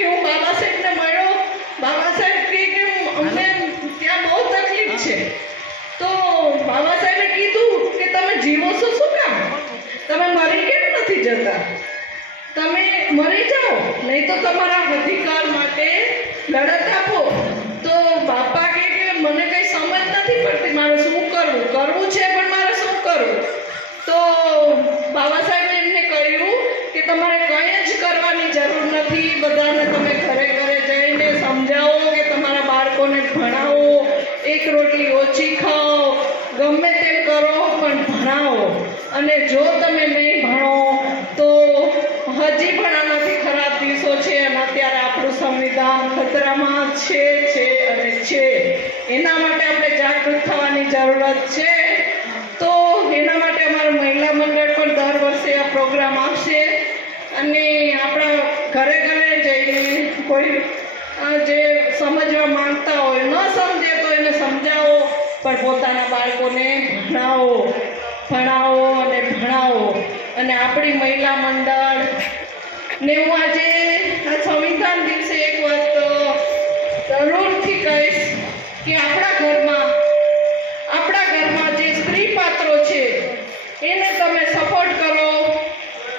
કે હું બાબા સાહેબને મળ્યો બાબા સાહેબ કહે કે અમને ત્યાં બહુ તકલીફ છે. તો બાબા સાહેબે કીધું કે તમે જીવો છો શું કામ? તમે મરી કેમ નથી જતા? તમે મરી જાઓ નહીં તો તમારા અધિકાર માટે લડત આપો. ભણાવો. એક રોટલી ઓછી ખાઓ. ગમે તેમ કરો, પણ ભણાવો. અને જો તમે નહીં ભણો, તો હજી પણ આનાથી ખરાબ દિવસો છે અને અત્યારે આપણું સંવિધાન ખતરામાં છે છે અને છે. એના માટે આપણે જાગૃત થવાની જરૂરત છે. તો એના માટે અમારું મહિલા મંડળ પણ દર વર્ષે આ પ્રોગ્રામ આપશે. અને આપણા ઘરે ઘરે જઈને કોઈ જે સમજવા માંગતા હોય, ન સમજે તો એને સમજાવો, પણ પોતાના બાળકોને ભણાવો. ભણાવો અને ભણાવો. અને આપણી મહિલા મંડળ ને હું આજે આ સંવિધાન દિવસે એક વાત જરૂરથી કહીશ કે આપણા ઘરમાં આપણા ઘરમાં જે સ્ત્રી પાત્રો છે, એને તમે સપોર્ટ કરો.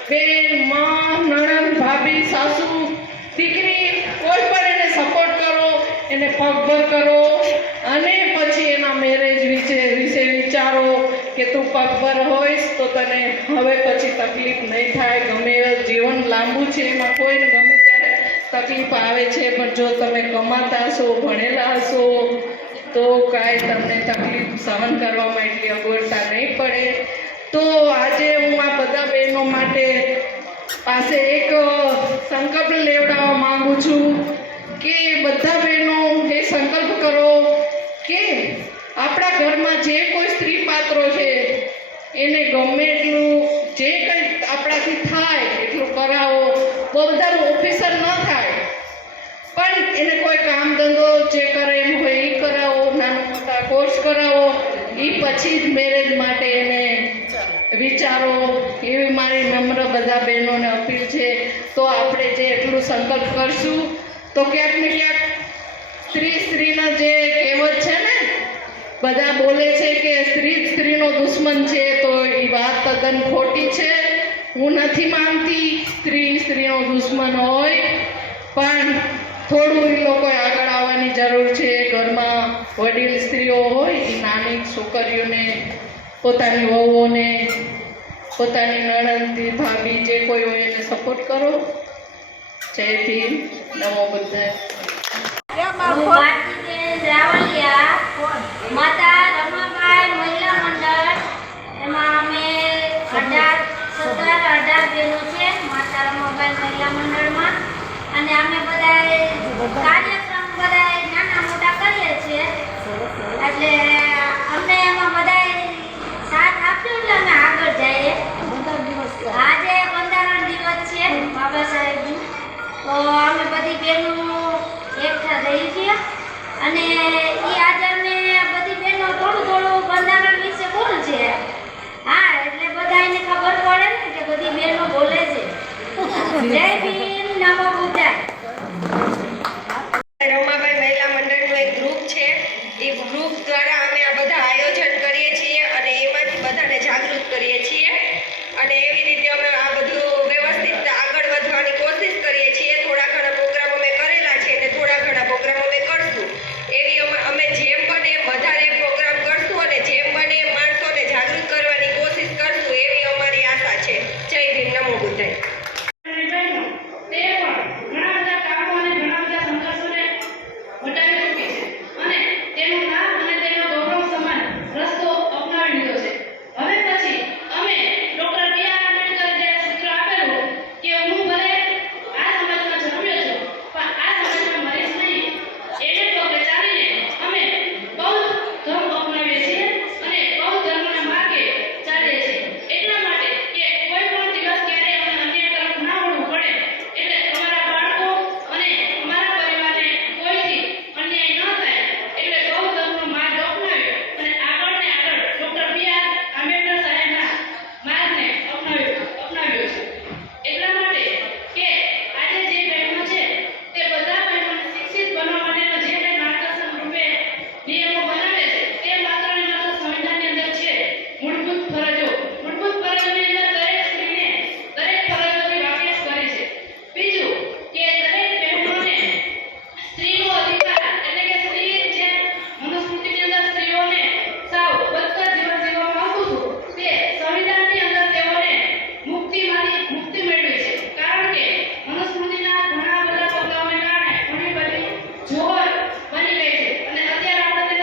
બેન, મા, નણંદ, ભાભી, સાસુ, દીકરી કોઈ પણ એને સપોર્ટ કરો એને પગભર કરો અને પછી એના મેરેજ વિશે વિશે વિચારો કે તું પગભર હોઈશ તો તને હવે પછી તકલીફ નહીં થાય. ગમે જીવન લાંબુ છે એમાં કોઈને ગમે ત્યારે તકલીફ આવે છે, પણ જો તમે કમાતા હશો, ભણેલા હશો, તો કાંઈ તમને તકલીફ સહન કરવામાં એટલી અગવડતા નહીં પડે. તો આજે હું આ બધા બહેનો માટે પાસે એક સંકલ્પ લેવડાવવા માંગુ છું કે બધા બહેનો આપણા ઘરમાં જે કોઈ સ્ત્રી પાત્રો છે, એને ગમે એટલું જે કંઈ આપણાથી થાય, એટલું કરાવો. બહુ બધાનું ઓફિસર ન થાય. પણ એને કોઈ કામ ધંધો જે કરે એમ હોય એ કરાવો, નાના મોટા કોર્સ કરાવો. એ પછી જ મેરેજ માટે એને વિચારો. એવી મારી નમ્ર બધા બહેનોને અપીલ છે, તો આપણે જે એટલું સંકલ્પ કરશું, તો ક્યાંક ને ક્યાંક સ્ત્રી સ્ત્રીના જે કહેવત છે ને બધા બોલે છે કે સ્ત્રી સ્ત્રીનો દુશ્મન છે, તો એ વાત તદ્દન ખોટી છે. હું નથી માનતી સ્ત્રી સ્ત્રીનો દુશ્મન હોય, પણ થોડું એ લોકોએ આગળ આવવાની જરૂર છે. ઘરમાં વડીલ સ્ત્રીઓ હોય એ નાની છોકરીઓને, પોતાની વહુઓને, પોતાની નણંદી ભાભી જે કોઈ હોય એને સપોર્ટ કરો. જય ભીમ. નમો બુદ્ધાય. માતા રમાબાઈ મહિલા મંડળ. એમાં અમે અઢાર, સત્તર, અઢાર બહેનો છે, માતા રમાબાઈ મહિલા મંડળમાં. અને અમે બધા કાર્યક્રમ બધા નાના મોટા કરીએ છીએ. એટલે અમને એમાં બધા સાથ આપ્યો એટલે અમે આગળ જઈએ. આજે બંધારણ દિવસ છે, બાબા સાહેબનું તો અમે બધી બહેનો એકઠા રહી છીએ અને એ આજે બધી બહેનો થોડું થોડું બંધારણ વિશે બોલ છે. હા, એટલે બધા એને ખબર પડે ને કે બધી બહેનો બોલે છે. જય ભીમ, નમો બુદ્ધાય. રમાબાઈ મહિલા એક ગ્રુપ છે. એ ગ્રુપ દ્વારા અમે આ બધા આયોજન કરીએ છીએ અને એમાંથી બધાને જાગૃત કરીએ છીએ. અને એવી એમ